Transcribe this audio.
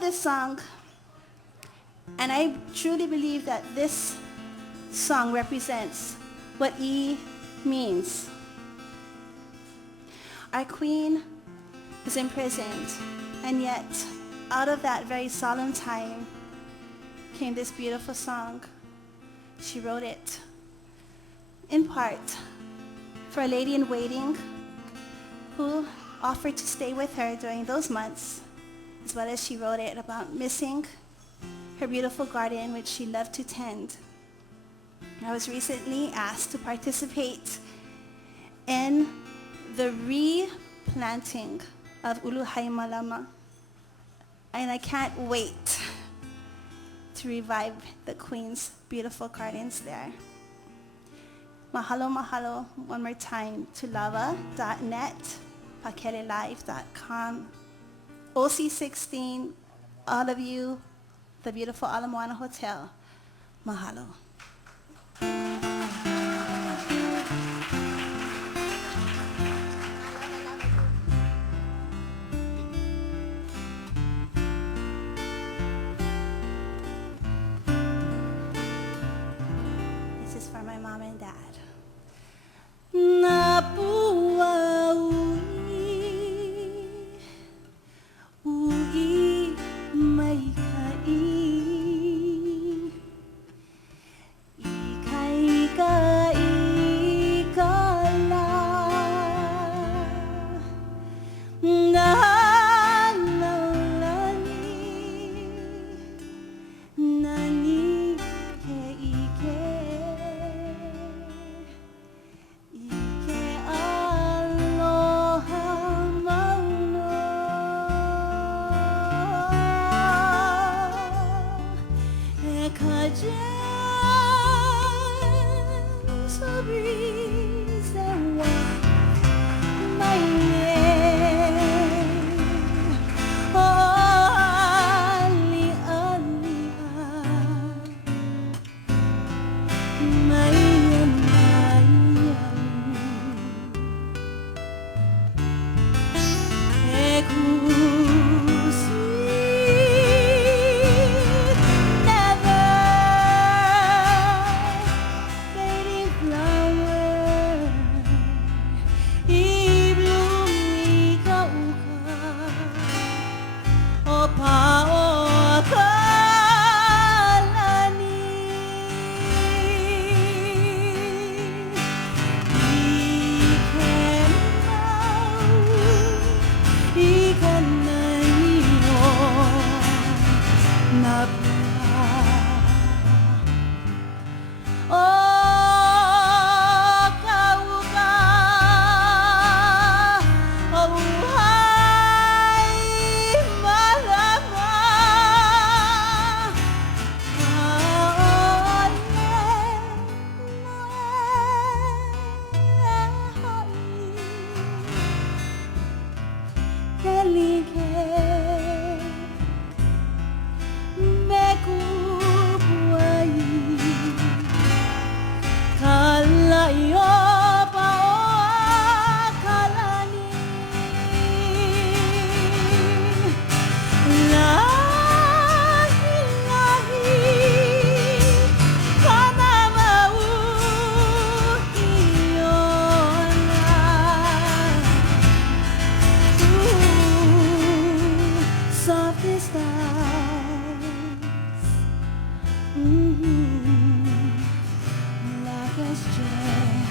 love this song, and I truly believe that this song represents what E means. Our queen was imprisoned, and yet out of that very solemn time came this beautiful song. She wrote it in part for a lady in waiting who offered to stay with her during those months, as well as she wrote it about missing her beautiful garden which she loved to tend. I was recently asked to participate in the replanting of Uluhay Malama, and I can't wait to revive the Queen's beautiful gardens there. Mahalo, mahalo one more time to lava.net, pakelelive.com, OC16, all of you, the beautiful Ala Moana Hotel. Mahalo. This is for my mom and dad. Like a strength,